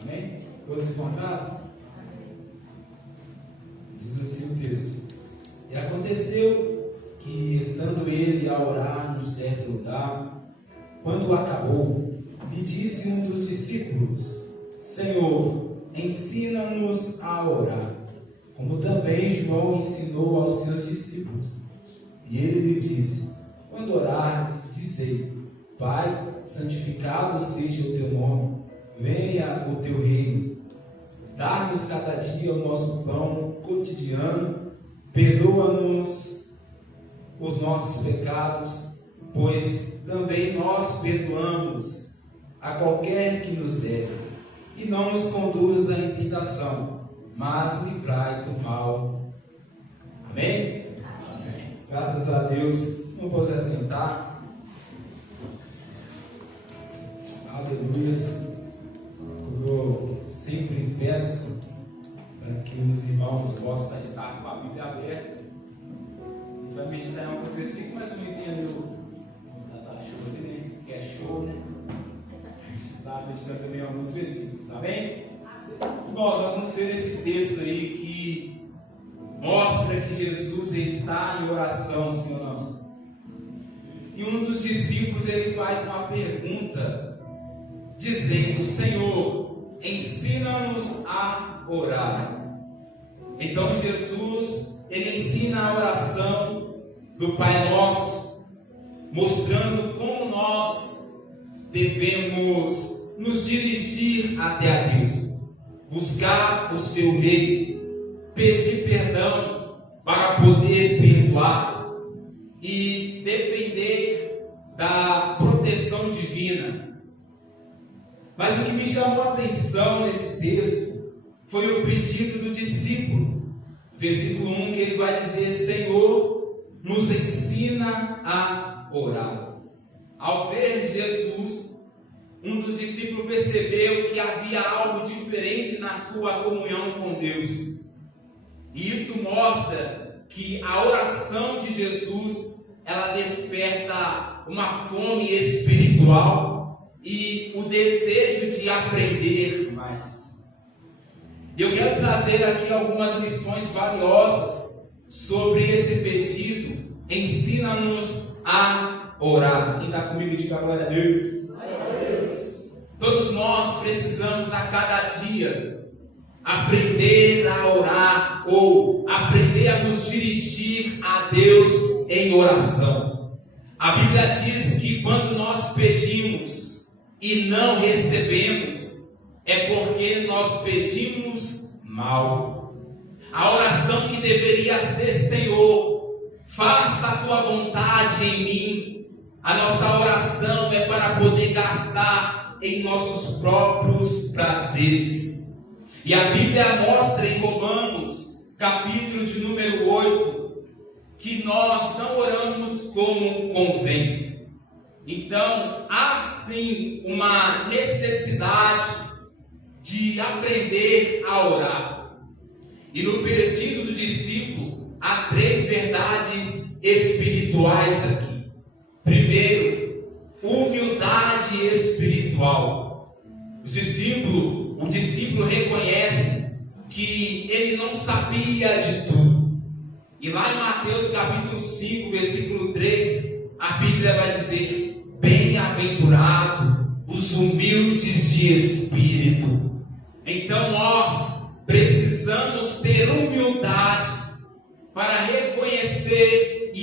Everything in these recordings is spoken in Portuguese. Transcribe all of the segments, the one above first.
Amém? Todos encontraram? Diz assim o texto: E aconteceu que, estando ele a orar num certo lugar, quando acabou, lhe disse um dos discípulos: Senhor, ensina-nos a orar, como também João ensinou aos seus discípulos. E ele lhes disse: Quando orardes, dizei: Pai, santificado seja o teu nome, venha o teu reino. Dá-nos cada dia o nosso pão cotidiano, perdoa-nos os nossos pecados, pois também nós perdoamos a qualquer que nos deve, e não nos conduza em tentação, mas livrai do mal. Amém? Amém. Graças a Deus. Não pode assentar. Aleluia. Eu sempre peço para que os irmãos possam estar com a Bíblia aberta. A gente vai meditar em alguns versículos, mas não entendo. Tá show, né? Que é show, né? A gente está meditando também em alguns versículos, amém? Irmãos, nós vamos ver esse texto aí que mostra que Jesus está em oração, sim ou não? E um dos discípulos ele faz uma pergunta, dizendo: Senhor, ensina-nos a orar. Então Jesus, ele ensina a oração do Pai Nosso, mostrando como nós devemos nos dirigir até a Deus, buscar o seu reino, pedir perdão para poder perdoar e depender da proteção divina. Mas o que me chamou a atenção nesse texto foi o pedido do discípulo. Versículo 1, que ele vai dizer: Senhor, nos ensina a orar. Ao ver Jesus, um dos discípulos percebeu que havia algo diferente na sua comunhão com Deus. E isso mostra que a oração de Jesus, ela desperta uma fome espiritual e o desejo de aprender mais. Eu quero trazer aqui algumas lições valiosas sobre esse pedido. Ensina-nos a orar. Quem está comigo, diga glória a Deus. Todos nós precisamos a cada dia aprender a orar ou aprender a nos dirigir a Deus em oração. A Bíblia diz que quando nós pedimos e não recebemos, é porque nós pedimos mal. A oração que deveria ser: Senhor, faça a tua vontade em mim. A nossa oração é para poder gastar em nossos próprios prazeres. E a Bíblia mostra em Romanos, capítulo de número 8, que nós não oramos como convém. Então, há sim uma necessidade de aprender a orar. E no pedido do discípulo, há 3 verdades espirituais aqui. Primeiro, humildade espiritual. O discípulo reconhece que ele não sabia de tudo. E lá em Mateus capítulo 5, versículo 3, a Bíblia vai dizer: bem-aventurado os humildes de espírito. Então nós precisamos ter humildade para reconhecer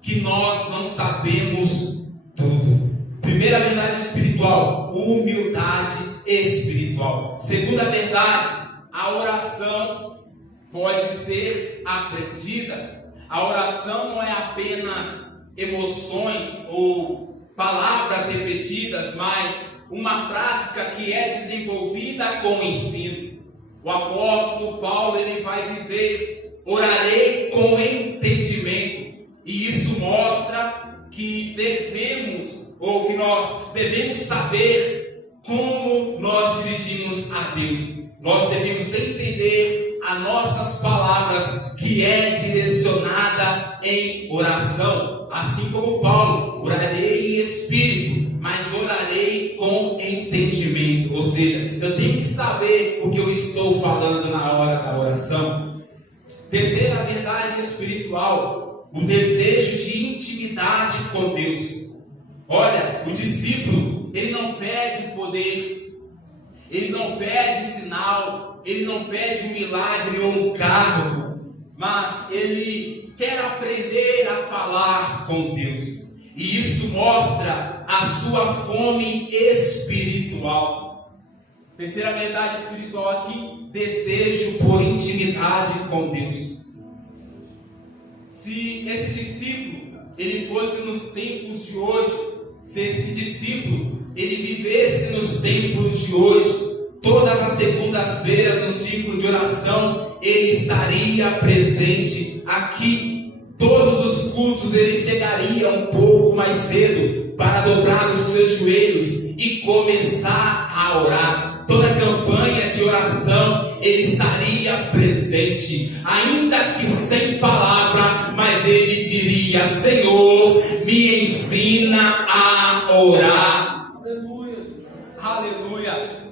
que nós não sabemos tudo. Primeira verdade espiritual, humildade espiritual. Segunda verdade, a oração pode ser aprendida. A oração não é apenas emoções ou palavras repetidas, mas uma prática que é desenvolvida com o ensino. O apóstolo Paulo, ele vai dizer: orarei com entendimento. E isso mostra que nós devemos saber como nós dirigimos a Deus. Nós devemos entender a as nossas palavras, que é direcionada em oração. Assim como Paulo, orarei em espírito, mas orarei com entendimento. Ou seja, eu tenho que saber o que eu estou falando na hora da oração. Terceira verdade espiritual, o desejo de intimidade com Deus. Olha, o discípulo, ele não pede poder, ele não pede sinal, ele não pede um milagre ou um carro, mas ele quer aprender a falar com Deus. E isso mostra a sua fome espiritual. Terceira verdade espiritual aqui, desejo por intimidade com Deus. Se esse discípulo, ele fosse nos tempos de hoje, se esse discípulo, ele vivesse nos tempos de hoje, todas as segundas-feiras no ciclo de oração, ele estaria presente aqui. Todos os cultos ele chegaria um pouco mais cedo para dobrar os seus joelhos e começar a orar. Toda a campanha de oração ele estaria presente, ainda que sem palavra, mas ele diria: Senhor, me ensina a orar. Aleluia, aleluia.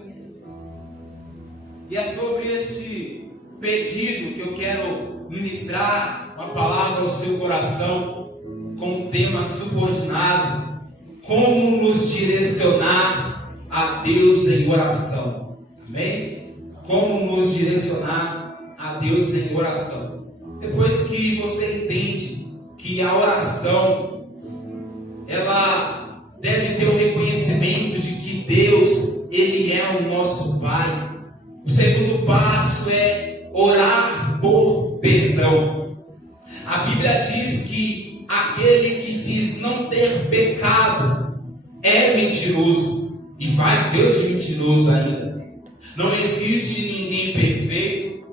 E é sobre este pedido que eu quero ministrar uma palavra ao seu coração, com um tema subordinado: como nos direcionar a Deus em oração. Amém? Como nos direcionar a Deus em oração. Depois que você entende que a oração, ela deve ter um reconhecimento de que Deus, Ele é o nosso Pai. O segundo passo é orar por perdão. A Bíblia diz que aquele que diz não ter pecado é mentiroso e faz Deus de mentiroso ainda. Não existe ninguém perfeito.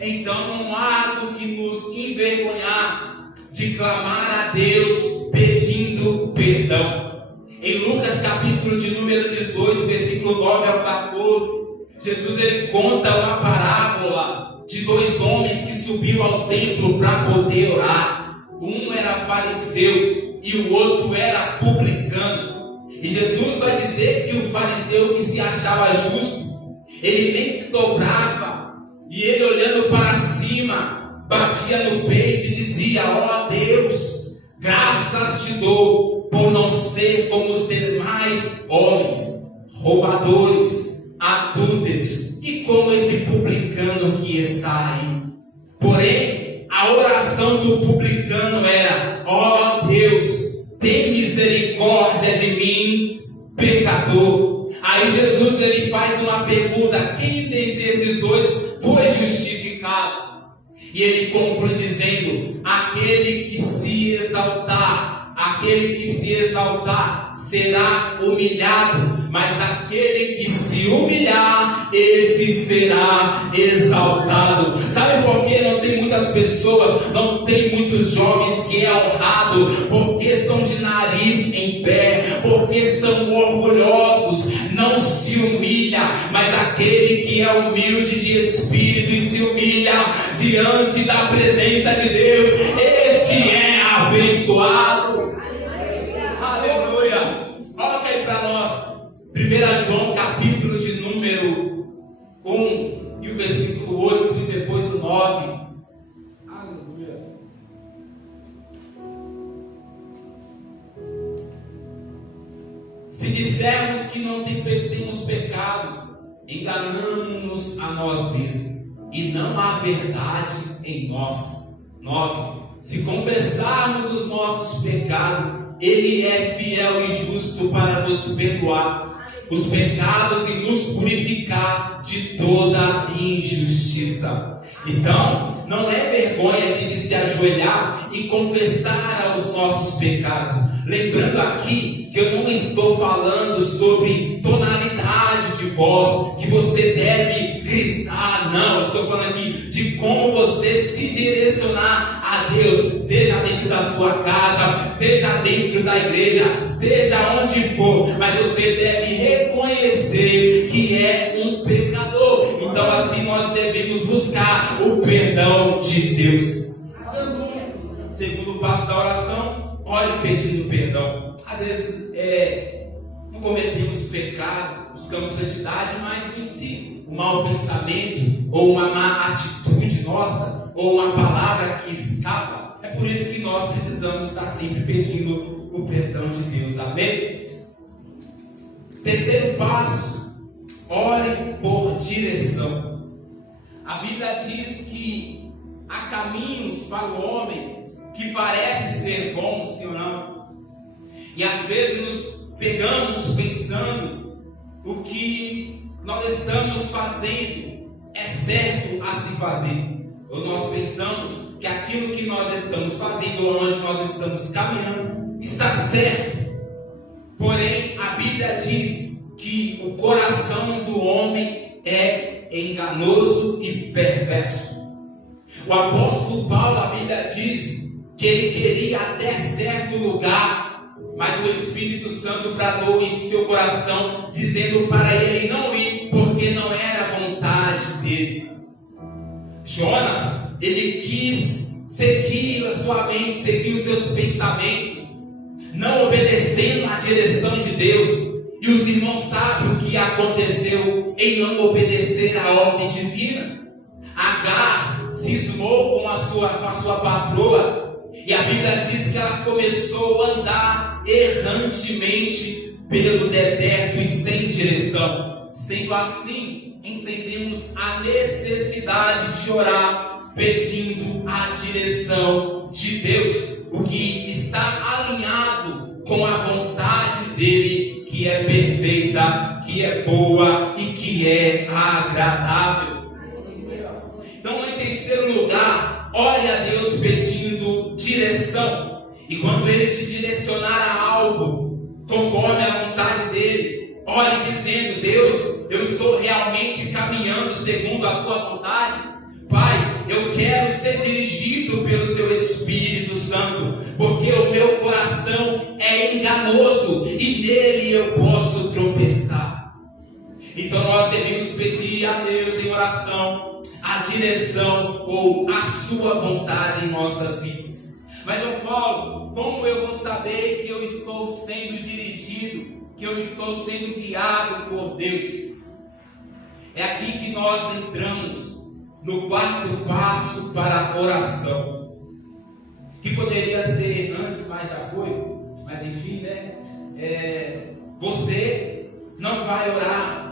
Então não há do que nos envergonhar de clamar a Deus pedindo perdão. Em Lucas capítulo de número 18, versículo 9 ao 14, Jesus ele conta uma parábola de dois homens que subiu ao templo para poder orar. Um era fariseu e o outro era publicano. E Jesus vai dizer que o fariseu que se achava justo, ele nem se dobrava, e ele olhando para cima, batia no peito e dizia: ó Deus, graças te dou por não ser como os demais homens, roubadores, adúlteros, e como esse publicano que está aí. Porém, a oração do publicano era: ó Deus, tem misericórdia de mim, pecador. Aí Jesus ele faz uma pergunta: quem dentre esses dois foi justificado? E ele conclui dizendo: aquele que se exaltar será humilhado, mas aquele que se humilhar, esse será exaltado. Sabe por que não tem muitas pessoas, não tem muitos jovens que é honrado? Porque são de nariz em pé, porque são orgulhosos, não se humilha. Mas aquele que é humilde de espírito e se humilha diante da presença de Deus, este é abençoado. Aleluia. Coloca aí para nós 1 João capítulo de número 1 e o versículo 8 e depois o 9. Aleluia. Se dissermos que não temos pecados, enganamos-nos a nós mesmos, e não há verdade em nós. 9. Se confessarmos os nossos pecados, Ele é fiel e justo para nos perdoar os pecados e nos purificar de toda injustiça. Então, não é vergonha a gente se ajoelhar e confessar os nossos pecados. Lembrando aqui que eu não estou falando sobre tonalidade de voz, que você deve gritar, não. Eu estou falando aqui de como você se direcionar a Deus, seja dentro da sua casa, seja dentro da igreja, seja onde for, mas você deve reconhecer que é um pecador. Então assim nós devemos buscar perdão de Deus. Segundo passo da oração, ore pedindo perdão. Às vezes não cometemos pecado, buscamos santidade, mas em si, um mau pensamento, ou uma má atitude nossa, ou uma palavra que escapa. É por isso que nós precisamos estar sempre pedindo o perdão de Deus. Amém? Terceiro passo, ore por direção. A Bíblia diz que há caminhos para o homem que parecem ser bons, sim ou não? E às vezes nos pegamos pensando o que nós estamos fazendo é certo a se fazer. Ou nós pensamos que aquilo que nós estamos fazendo, ou onde nós estamos caminhando, está certo. Porém, a Bíblia diz que o coração do homem é enganoso e perverso. O apóstolo Paulo, a Bíblia diz que ele queria até certo lugar, mas o Espírito Santo bradou em seu coração, dizendo para ele não ir, porque não era a vontade dele. Jonas, ele quis seguir a sua mente, seguir os seus pensamentos, não obedecendo à direção de Deus. E os irmãos sabem o que aconteceu em não obedecer à ordem divina. Agar cismou com a sua patroa, e a Bíblia diz que ela começou a andar errantemente pelo deserto e sem direção. Sendo assim, entendemos a necessidade de orar pedindo a direção de Deus, o que está alinhado com a vontade dele, que é perfeita, que é boa e que é agradável. Então, em terceiro lugar, ore a Deus pedindo direção. E quando Ele te direcionar a algo, conforme a vontade dEle, ore dizendo: Deus, eu estou realmente caminhando segundo a Tua vontade. Pai, eu quero ser dirigido pelo Teu Espírito Santo, porque o meu coração é enganoso e nele eu posso tropeçar. Então nós devemos pedir a Deus em oração a direção ou a sua vontade em nossas vidas. Mas, João Paulo, como eu vou saber que eu estou sendo dirigido, que eu estou sendo guiado por Deus? É aqui que nós entramos no quarto passo para a oração, que poderia ser antes, mas já foi. Mas enfim, né? Você não vai orar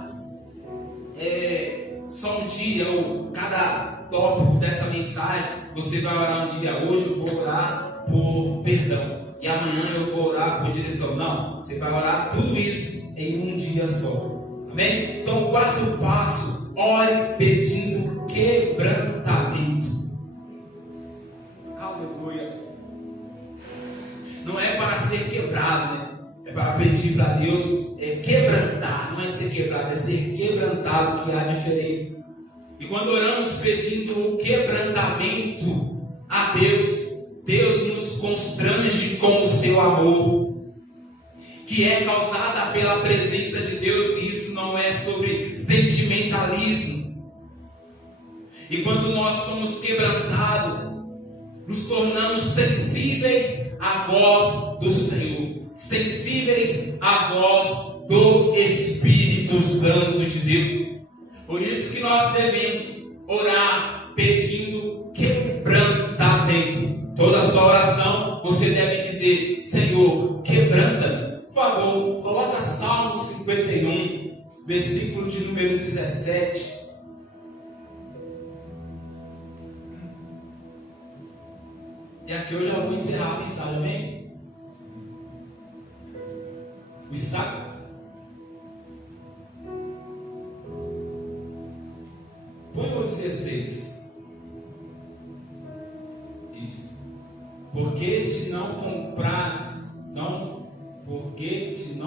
só um dia, ou cada tópico dessa mensagem, você vai orar um dia. Hoje eu vou orar por perdão, e amanhã eu vou orar por direção. Não, você vai orar tudo isso em um dia só. Amém? Então o quarto passo, ore pedindo quebrantamento. Aleluia. Não é para ser quebrado, né? É para pedir para Deus quebrantar. Não é ser quebrado, é ser quebrantado, que há diferença. E quando oramos pedindo o quebrantamento a Deus, Deus nos constrange com o seu amor, que é causada pela presença de Deus. E isso não é sobre sentimentalismo. E quando nós somos quebrantados, nos tornamos sensíveis à voz do Senhor, sensíveis à voz do Espírito Santo de Deus. Por isso que nós devemos orar pedindo quebrantamento. Toda a sua oração você deve dizer: Senhor, quebranta-me. Por favor, coloca Salmo 51, versículo de número 17. E aqui eu já vou encerrar a mensagem, amém? O Isaac. Põe o 16. Isso. Porque te não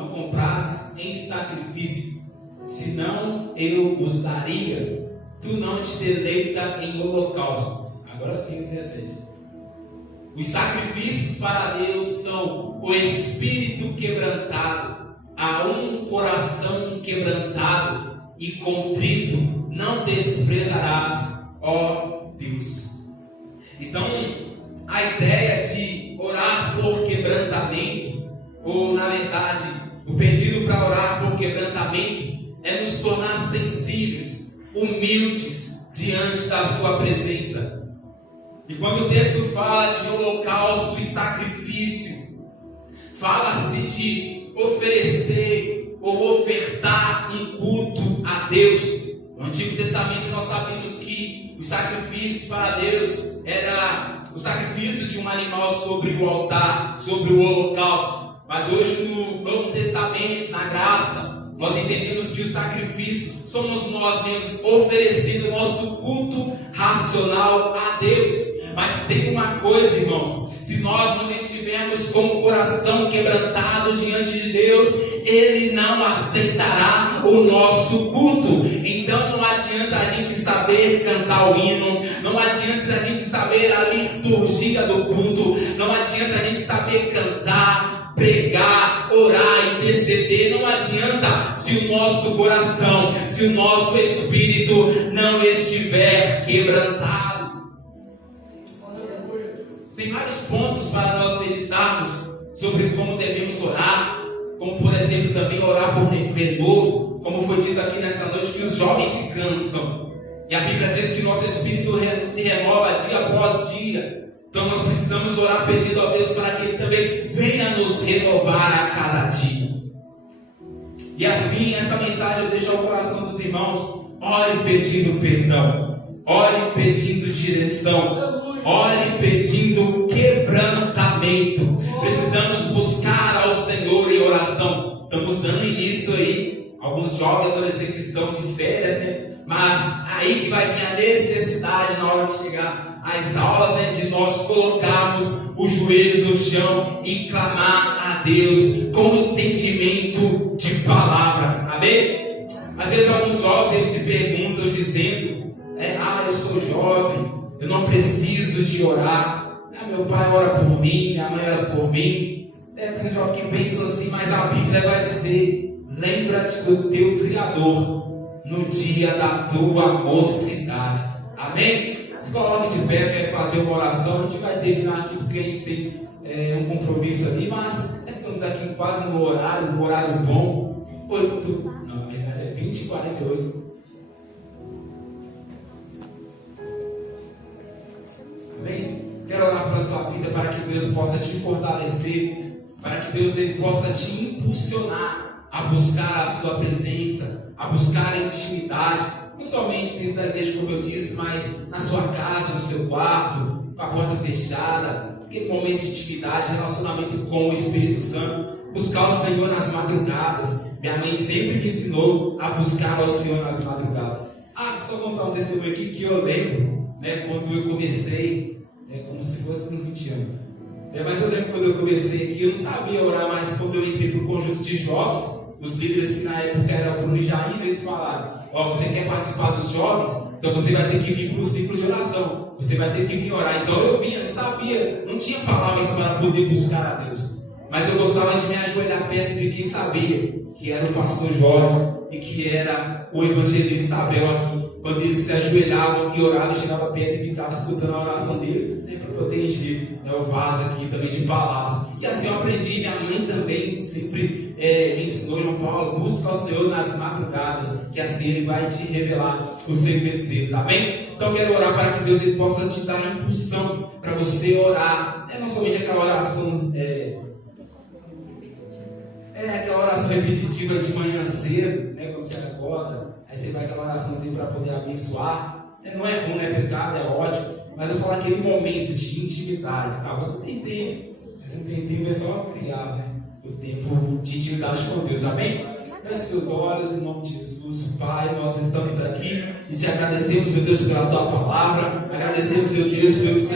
comprases em sacrifício, senão eu os daria. Tu não te deleita em holocaustos. Agora sim, 17. Os sacrifícios para Deus são o espírito quebrantado, a um coração quebrantado e contrito não desprezarás, ó Deus. Então, a ideia de orar por quebrantamento, ou na verdade, o pedido para orar por quebrantamento, é nos tornar sensíveis, humildes diante da sua presença. E quando o texto fala de holocausto e sacrifício, fala-se de oferecer ou ofertar um culto a Deus. No Antigo Testamento nós sabemos que os sacrifícios para Deus era o sacrifício de um animal sobre o altar, sobre o holocausto. Mas hoje no Novo Testamento, na graça, nós entendemos que o sacrifício somos nós mesmos oferecendo o nosso culto racional a Deus. Mas tem uma coisa, irmãos, se nós não estivermos com o coração quebrantado diante de Deus, Ele não aceitará o nosso culto. Então não adianta a gente saber cantar o hino, não adianta a gente saber a liturgia do culto, não adianta a gente saber cantar, pregar, orar, interceder. Não adianta se o nosso coração, se o nosso espírito não estiver quebrantado. Tem vários pontos para nós meditarmos sobre como devemos orar, como por exemplo também orar por renovo, como foi dito aqui nesta noite, que os jovens se cansam, e a Bíblia diz que nosso espírito se renova dia após dia. Então nós precisamos orar pedindo a Deus para que Ele também venha nos renovar a cada dia. E assim, essa mensagem eu deixo ao coração dos irmãos: ore pedindo perdão, ore pedindo direção, ore pedindo quebrantamento. Precisamos buscar ao Senhor em oração. Estamos dando início aí. Alguns jovens adolescentes estão de férias, né? Mas aí que vai vir a necessidade na hora de chegar às aulas, né? De nós colocarmos os joelhos no chão e clamar a Deus com entendimento de palavras. Amém? Às vezes alguns jovens eles se perguntam dizendo: eu sou jovem, eu não preciso de orar. Meu pai ora por mim, minha mãe ora por mim. Tem jovens que pensam assim, mas a Bíblia vai dizer: lembra-te do teu Criador no dia da tua mocidade. Amém? Se coloque de pé, quer fazer uma oração. A gente vai terminar aqui porque a gente tem um compromisso ali, mas estamos aqui quase no horário bom. 8, não, na verdade é 20h48. Amém? Quero orar pela sua vida, para que Deus possa te fortalecer, para que Deus ele possa te impulsionar a buscar a sua presença, a buscar a intimidade, não somente dentro da igreja, como eu disse, mas na sua casa, no seu quarto, com a porta fechada, aquele momento de intimidade, relacionamento com o Espírito Santo. Buscar o Senhor nas madrugadas. Minha mãe sempre me ensinou a buscar o Senhor nas madrugadas. Só contar um testemunho aqui que eu lembro, quando eu comecei, como se fosse uns 20 anos. Mas eu lembro quando eu comecei aqui, eu não sabia orar, mas quando eu entrei para o conjunto de jovens, os líderes que na época eram o Bruno e Jair, eles falaram: você quer participar dos jovens? Então você vai ter que vir para o ciclo de oração, você vai ter que vir orar. Então eu vinha, não sabia, não tinha palavras para poder buscar a Deus, mas eu gostava de me ajoelhar perto de quem sabia, que era o pastor Jorge e que era o evangelista Abel aqui. Quando eles se ajoelhavam e oravam, eu chegava perto e ficava escutando a oração deles, para poder encher o vaso aqui também de palavras. E assim eu aprendi. Minha mãe também sempre me ensinou: João Paulo, busca o Senhor nas madrugadas, que assim Ele vai te revelar os segredos deles. Amém? Então eu quero orar para que Deus ele possa te dar a impulsão para você orar. Não somente aquela oração aquela oração repetitiva de manhã cedo, quando você acorda, aí você vai aquela oraçãozinha para poder abençoar. Não é ruim, não é pecado, é ótimo, mas eu falo aquele momento de intimidade, tá? Você tem tempo, se não tem tempo é só criar, o tempo de intimidade com Deus. Amém? Feche seus olhos em nome de Jesus. Pai, nós estamos aqui e te agradecemos, meu Deus, pela tua palavra, agradecemos, meu Deus, pelo